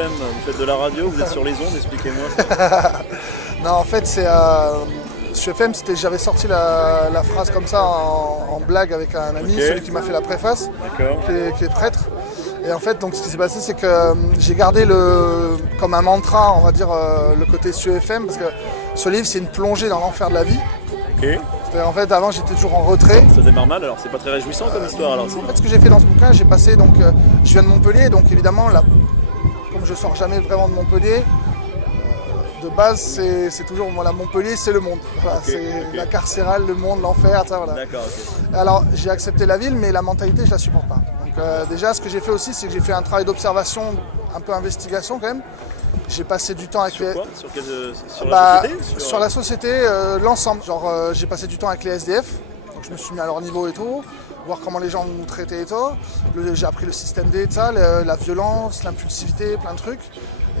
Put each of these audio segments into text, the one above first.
FM, vous faites de la radio, vous êtes sur les ondes, expliquez-moi. Non, en fait, c'est sur FM, j'avais sorti la phrase comme ça en blague avec un ami, celui qui m'a fait la préface, qui est prêtre. Et en fait, donc, ce qui s'est passé, c'est que j'ai gardé comme un mantra, on va dire, le côté sur FM, parce que ce livre, c'est une plongée dans l'enfer de la vie. En fait, avant, j'étais toujours en retrait. Ça démarre mal, alors c'est pas très réjouissant comme histoire. Alors, en fait, ce que j'ai fait dans ce bouquin, j'ai passé, donc, je viens de Montpellier, donc évidemment, là, comme je sors jamais vraiment de Montpellier, de base, c'est toujours, voilà, Montpellier, c'est le monde. Voilà, la carcérale, le monde, l'enfer, ça, voilà. D'accord, Alors, j'ai accepté la ville, mais la mentalité, je la supporte pas. Donc, déjà, ce que j'ai fait aussi, c'est que j'ai fait un travail d'observation, un peu investigation quand même. J'ai passé du temps avec sur quoi sur la société Sur la société, l'ensemble. Genre, j'ai passé du temps avec les SDF, donc je me suis mis à leur niveau et tout, voir comment les gens nous traitaient et tout. J'ai appris le système D, ça, la violence, l'impulsivité, plein de trucs.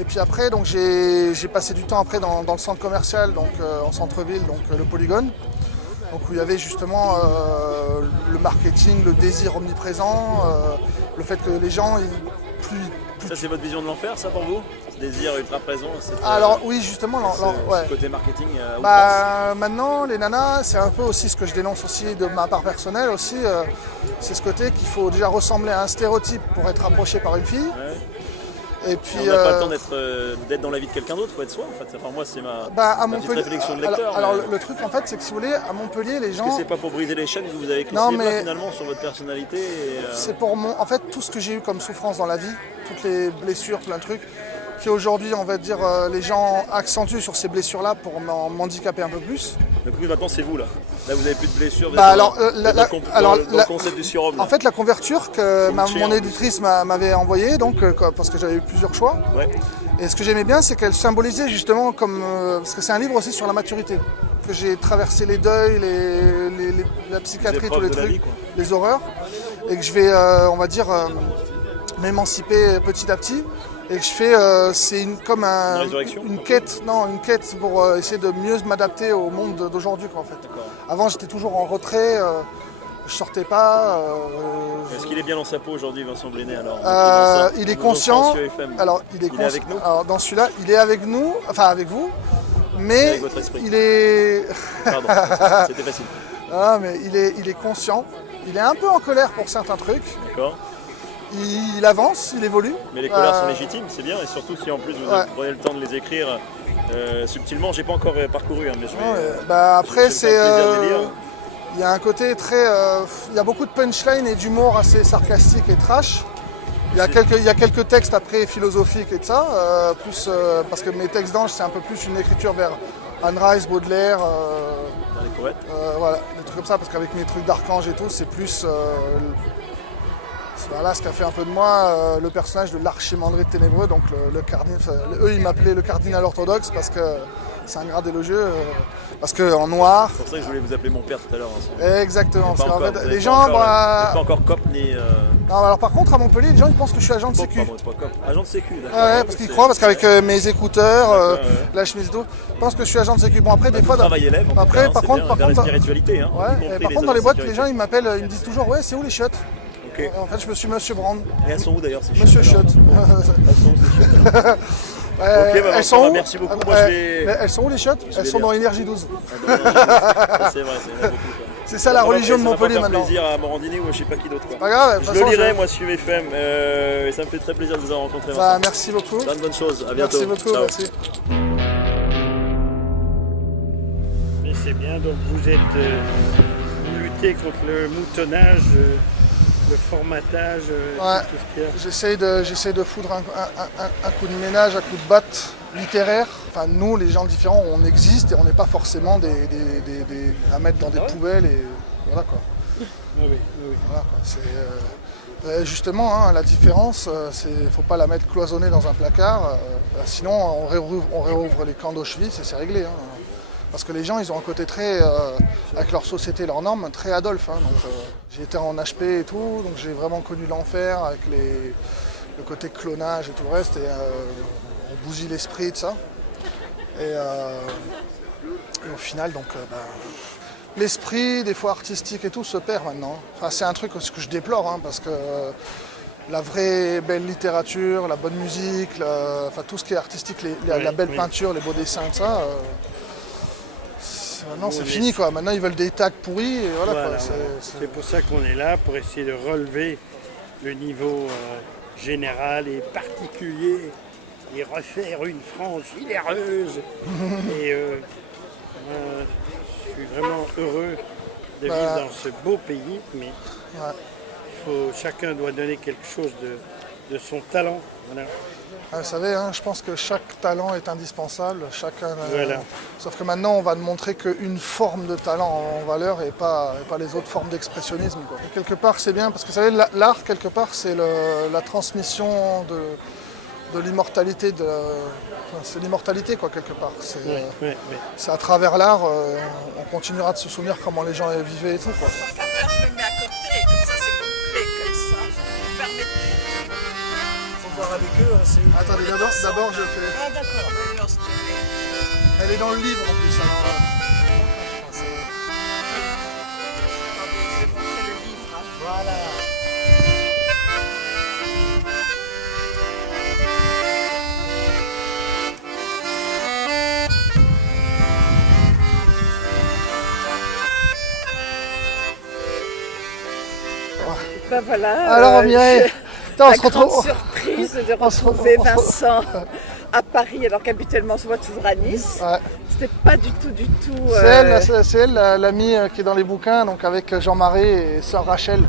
Et puis après, donc j'ai passé du temps après dans le centre commercial, donc en centre-ville, donc le Polygone, donc où il y avait justement le marketing, le désir omniprésent, le fait que les gens, Ça, c'est votre vision de l'enfer, ça, pour vous? Ce désir ultra présent? Alors oui, justement, ce côté marketing maintenant, les nanas, c'est un peu aussi ce que je dénonce aussi de ma part personnelle aussi. C'est ce côté qu'il faut déjà ressembler à un stéréotype pour être approché par une fille. Ouais. Et puis, on n'a pas le temps d'être dans la vie de quelqu'un d'autre, il faut être soi en fait. Enfin, moi, c'est ma petite réflexion de lecteur. Alors le truc en fait, c'est que si vous voulez, à Montpellier, les gens... Est-ce que c'est pas pour briser les chaînes que vous avez écrit ce livre finalement sur votre personnalité C'est pour en fait, tout ce que j'ai eu comme souffrance dans la vie, toutes les blessures, plein de trucs, qui aujourd'hui, on va dire, les gens accentuent sur ces blessures-là pour m'handicaper un peu plus. Donc oui, maintenant c'est vous là. Là vous avez plus de blessures. Le concept du surhomme. En fait, la couverture que mon éditrice m'avait envoyée, donc parce que j'avais eu plusieurs choix. Ouais. Et ce que j'aimais bien, c'est qu'elle symbolisait justement comme parce que c'est un livre aussi sur la maturité, que j'ai traversé les deuils, la psychiatrie, tous les trucs, les horreurs, et que je vais, on va dire, m'émanciper petit à petit. Et que je fais, c'est comme une quête pour essayer de mieux m'adapter au monde d'aujourd'hui, en fait. Avant, j'étais toujours en retrait, je sortais pas. Est-ce qu'il est bien dans sa peau aujourd'hui, Vincent Blenay, alors il est conscient. Alors, il est avec nous. Alors, dans celui-là, il est avec nous, enfin avec vous, mais avec votre esprit. Il est. Pardon, c'était facile. Ah, mais il est conscient. Il est un peu en colère pour certains trucs. D'accord. Il avance, il évolue. Mais les colères sont légitimes, c'est bien, et surtout si en plus vous prenez le temps de les écrire subtilement. J'ai pas encore parcouru, mais je vais. Après, il y a un côté très. Il y a beaucoup de punchline et d'humour assez sarcastique et trash. Il y a quelques textes après philosophiques et de ça, parce que mes textes d'ange, c'est un peu plus une écriture vers Anne Rice, Baudelaire. Dans les poètes. Voilà, des trucs comme ça, parce qu'avec mes trucs d'archange et tout, c'est plus. Voilà ce qu'a fait un peu de moi le personnage de l'archimandrite ténébreux, donc le cardinal. Eux, ils m'appelaient le cardinal orthodoxe parce que c'est un grade élogieux, parce qu'en noir. C'est pour ça que je voulais vous appeler mon père tout à l'heure. Exactement, parce qu'en fait, les gens. Pas encore cop ni. Non, alors par contre, à Montpellier, les gens ils pensent que je suis agent de sécu. Pas cop. Agent de sécu, d'accord. Ouais, parce qu'ils croient, parce qu'avec mes écouteurs, la chemise d'eau, ils pensent que je suis agent de sécu. Bon, après, des fois. Travail élève, après, par contre, la spiritualité. Hein, par contre, dans les boîtes, les gens ils m'appellent, ils me disent toujours, ouais, c'est où les chiottes? En fait, je me suis Monsieur Brand. Et elles sont où d'ailleurs ces chiottes? Monsieur Chiotte. Elles sont où? Merci beaucoup. Elles sont où les chiottes? Elles sont dans Énergie 12. C'est vrai, c'est beaucoup. C'est ça la religion de Montpellier maintenant. Ça me fait plaisir à Morandini ou je sais pas qui d'autre. Pas grave. Je le lirai moi sur FM et ça me fait très plaisir de vous avoir rencontré. Merci beaucoup. Plein de bonnes choses. À bientôt. Merci beaucoup. Ciao. Merci. Mais c'est bien, donc vous luttez contre le moutonnage, le formatage, tout ce qu'il y a. J'essaie de foudre un coup de ménage, un coup de batte littéraire. Enfin, nous, les gens différents, on existe et on n'est pas forcément à mettre dans des poubelles et voilà quoi. Oui. Voilà, quoi. Justement, la différence, il faut pas la mettre cloisonnée dans un placard. Sinon, on réouvre les camps d'Auschwitz et c'est réglé. Parce que les gens, ils ont un côté très, avec leur société, leurs normes, très Adolphe. Donc, j'ai été en HP et tout, donc j'ai vraiment connu l'enfer avec le côté clonage et tout le reste. Et on bousille l'esprit, tout ça. Et au final, donc, l'esprit, des fois artistique et tout, se perd maintenant. Enfin, c'est un truc que je déplore, parce que la vraie belle littérature, la bonne musique, enfin, tout ce qui est artistique, la belle peinture, les beaux dessins, tout ça. Maintenant c'est fini quoi, maintenant ils veulent des tags pourris et voilà. C'est pour ça qu'on est là, pour essayer de relever le niveau général et particulier et refaire une France généreuse. Et je suis vraiment heureux de vivre dans ce beau pays, mais chacun doit donner quelque chose de son talent. Voilà. Vous savez, hein, je pense que chaque talent est indispensable. Sauf que maintenant, on va ne montrer qu'une forme de talent en valeur et pas les autres formes d'expressionnisme. Et quelque part, c'est bien, parce que vous savez, l'art, quelque part, c'est la transmission de l'immortalité. C'est l'immortalité, quoi, quelque part. C'est à travers l'art, on continuera de se souvenir comment les gens vivaient et tout, quoi. Je me mets à côté, comme ça c'est complet, comme ça. Vous permettez. Voir avec eux, c'est... Attendez, d'abord je fais... Ah d'accord, alors s'il te plaît. Elle est dans le livre en plus, alors... Attendez, je vais montrer le livre. Hein. Voilà. Ben voilà. Alors Mireille, on se retrouve... surprise de retrouver Vincent à Paris alors qu'habituellement on se voit toujours à Nice. Ouais. C'était pas du tout. C'est elle, l'amie qui est dans les bouquins, donc avec Jean-Marie et sœur Rachel,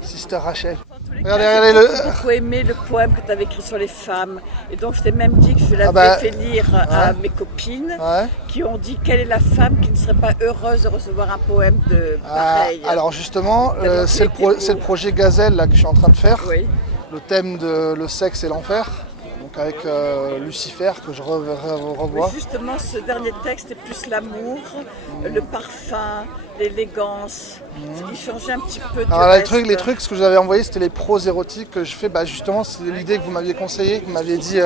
sister Rachel. Regardez, j'ai beaucoup aimé le poème que tu avais écrit sur les femmes. Et donc je t'ai même dit que je l'avais fait lire à mes copines qui ont dit quelle est la femme qui ne serait pas heureuse de recevoir un poème de pareil. Alors justement, c'est le projet Gazelle là, que je suis en train de faire. Oui. Le thème de le sexe et l'enfer. Donc avec Lucifer que je revois. Mais justement, ce dernier texte est plus l'amour, le parfum, l'élégance. Il changeait un petit peu. Alors là, les trucs, ce que je vous avais envoyé, c'était les proses érotiques que je fais. Justement, c'est l'idée que vous m'aviez conseillé, que vous m'aviez dit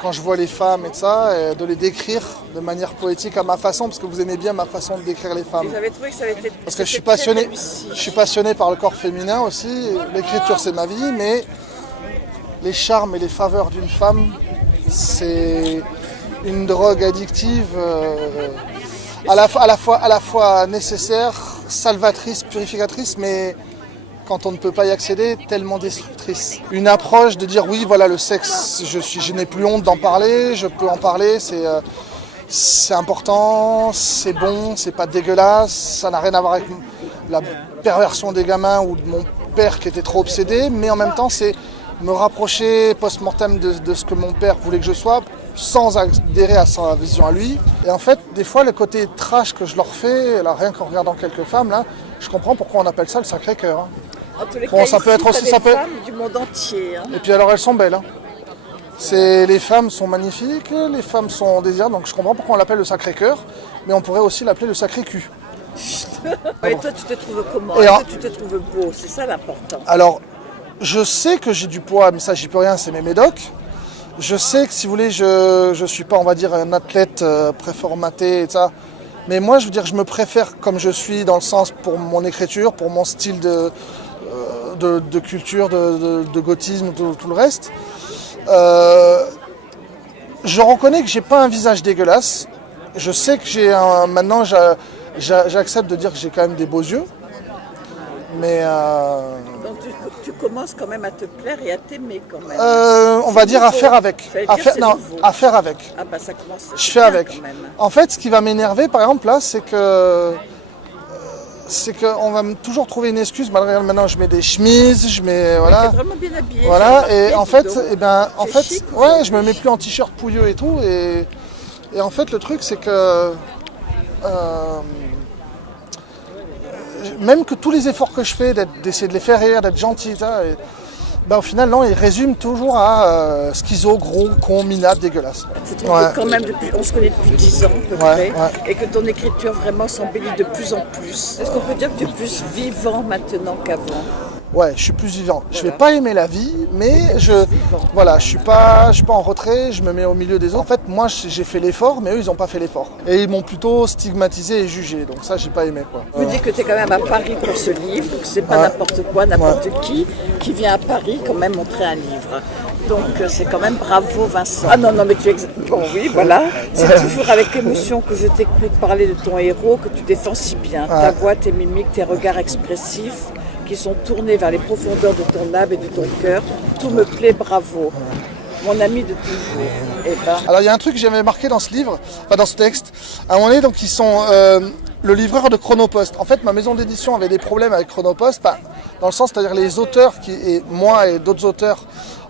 quand je vois les femmes et tout ça, de les décrire de manière poétique à ma façon, parce que vous aimez bien ma façon de décrire les femmes. Et j'avais trouvé que ça avait été. Parce que je suis passionné par le corps féminin aussi. L'écriture, c'est ma vie, mais les charmes et les faveurs d'une femme, c'est une drogue addictive à la fois nécessaire, salvatrice, purificatrice, mais quand on ne peut pas y accéder, tellement destructrice. Une approche de dire oui, voilà, le sexe, je n'ai plus honte d'en parler, je peux en parler, c'est important, c'est bon, c'est pas dégueulasse, ça n'a rien à voir avec la perversion des gamins ou de mon père qui était trop obsédé, mais en même temps, c'est me rapprocher post-mortem de ce que mon père voulait que je sois, sans adhérer à sa vision à lui. Et en fait, des fois, le côté trash que je leur fais, là, rien qu'en regardant quelques femmes, là, je comprends pourquoi on appelle ça le Sacré-Cœur. Hein. En tous les cas, ça peut être aussi des femmes du monde entier. Hein. Et puis alors, elles sont belles. Hein. Les femmes sont magnifiques, les femmes sont désirables, donc je comprends pourquoi on l'appelle le Sacré-Cœur, mais on pourrait aussi l'appeler le Sacré-Cul. Et toi, tu te trouves comment? Toi, tu te trouves beau, c'est ça l'important. Alors, je sais que j'ai du poids, mais ça, j'y peux rien, c'est mes médocs. Je sais que, si vous voulez, je ne suis pas, on va dire, un athlète préformaté et ça. Mais moi, je veux dire, je me préfère comme je suis, dans le sens pour mon écriture, pour mon style de culture, de gothisme, tout le reste. Je reconnais que j'ai pas un visage dégueulasse. Je sais que j'ai maintenant, j'accepte de dire que j'ai quand même des beaux yeux. Mais donc tu commences quand même à te plaire et à t'aimer quand même. On va dire à faire avec. À faire avec. Ah bah ça commence. Je fais avec. En fait, ce qui va m'énerver, par exemple, là, c'est qu'on va toujours trouver une excuse. Maintenant, je mets des chemises, je mets voilà. T'es vraiment bien habillé. Voilà. Et en fait, chic, ouais, je me mets plus en t-shirt pouilleux et tout. Et en fait, le truc, c'est que même que tous les efforts que je fais, d'essayer de les faire rire, d'être gentil, au final, non, ils résument toujours à schizo, gros, con, minable, dégueulasse. Je trouve que quand même, on se connaît depuis 10 ans à peu près, et que ton écriture vraiment s'embellit de plus en plus. Est-ce qu'on peut dire que tu es plus vivant maintenant qu'avant? Ouais, je suis plus vivant. Voilà. Je vais pas aimer la vie, mais je suis pas en retrait, je me mets au milieu des autres. En fait, moi j'ai fait l'effort, mais eux ils ont pas fait l'effort. Et ils m'ont plutôt stigmatisé et jugé, donc ça j'ai pas aimé quoi. Je me dis que tu es quand même à Paris pour ce livre, donc c'est pas n'importe quoi, n'importe qui vient à Paris quand même montrer un livre. Donc c'est quand même bravo Vincent. Ah non, mais tu es... Bon oui, voilà. C'est toujours avec émotion que je t'écoute parler de ton héros, que tu défends si bien. Ta voix, tes mimiques, tes regards expressifs, qui sont tournés vers les profondeurs de ton âme et de ton cœur. Tout me plaît, bravo. Mon ami de toujours. Eh ben... Alors il y a un truc que j'avais marqué dans ce livre, enfin dans ce texte. À un moment donné, donc ils sont le livreur de Chronopost. En fait, ma maison d'édition avait des problèmes avec Chronopost, dans le sens, c'est-à-dire les auteurs, et moi et d'autres auteurs,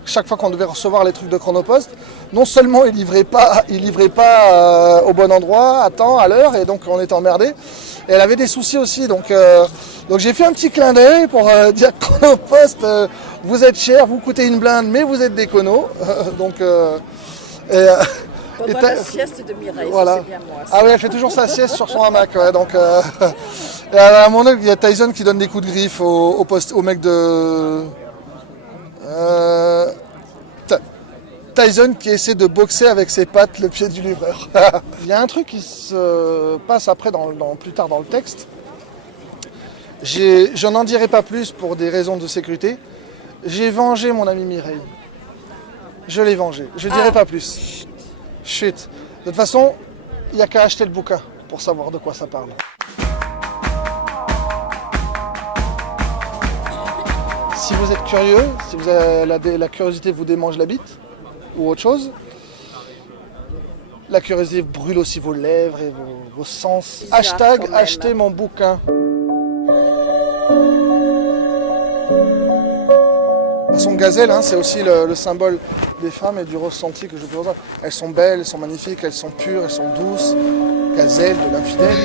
chaque fois qu'on devait recevoir les trucs de Chronopost, non seulement ils livraient pas au bon endroit, à temps, à l'heure, et donc on était emmerdés. Et elle avait des soucis aussi, donc j'ai fait un petit clin d'œil pour dire Chronopost, vous êtes cher, vous coûtez une blinde, mais vous êtes des connos. Pendant la sieste de Mireille, voilà. C'est bien moi. Ah oui, elle fait toujours sa sieste sur son hamac, donc... et à un moment donné, il y a Tyson qui donne des coups de griffe au mec de... Tyson qui essaie de boxer avec ses pattes le pied du livreur. Il y a un truc qui se passe après, plus tard dans le texte. Je n'en dirai pas plus pour des raisons de sécurité. J'ai vengé mon ami Mireille. Je l'ai vengé. Je ne dirai pas plus. Chut. De toute façon, il n'y a qu'à acheter le bouquin pour savoir de quoi ça parle. Si vous êtes curieux, si vous avez la curiosité vous démange la bite, ou autre chose, la curiosité brûle aussi vos lèvres et vos sens. Hashtag achetez mon bouquin. Son gazelle, c'est aussi le symbole des femmes et du ressenti que je peux ressentir. Elles sont belles, elles sont magnifiques, elles sont pures, elles sont douces. Gazelle de l'infidèle.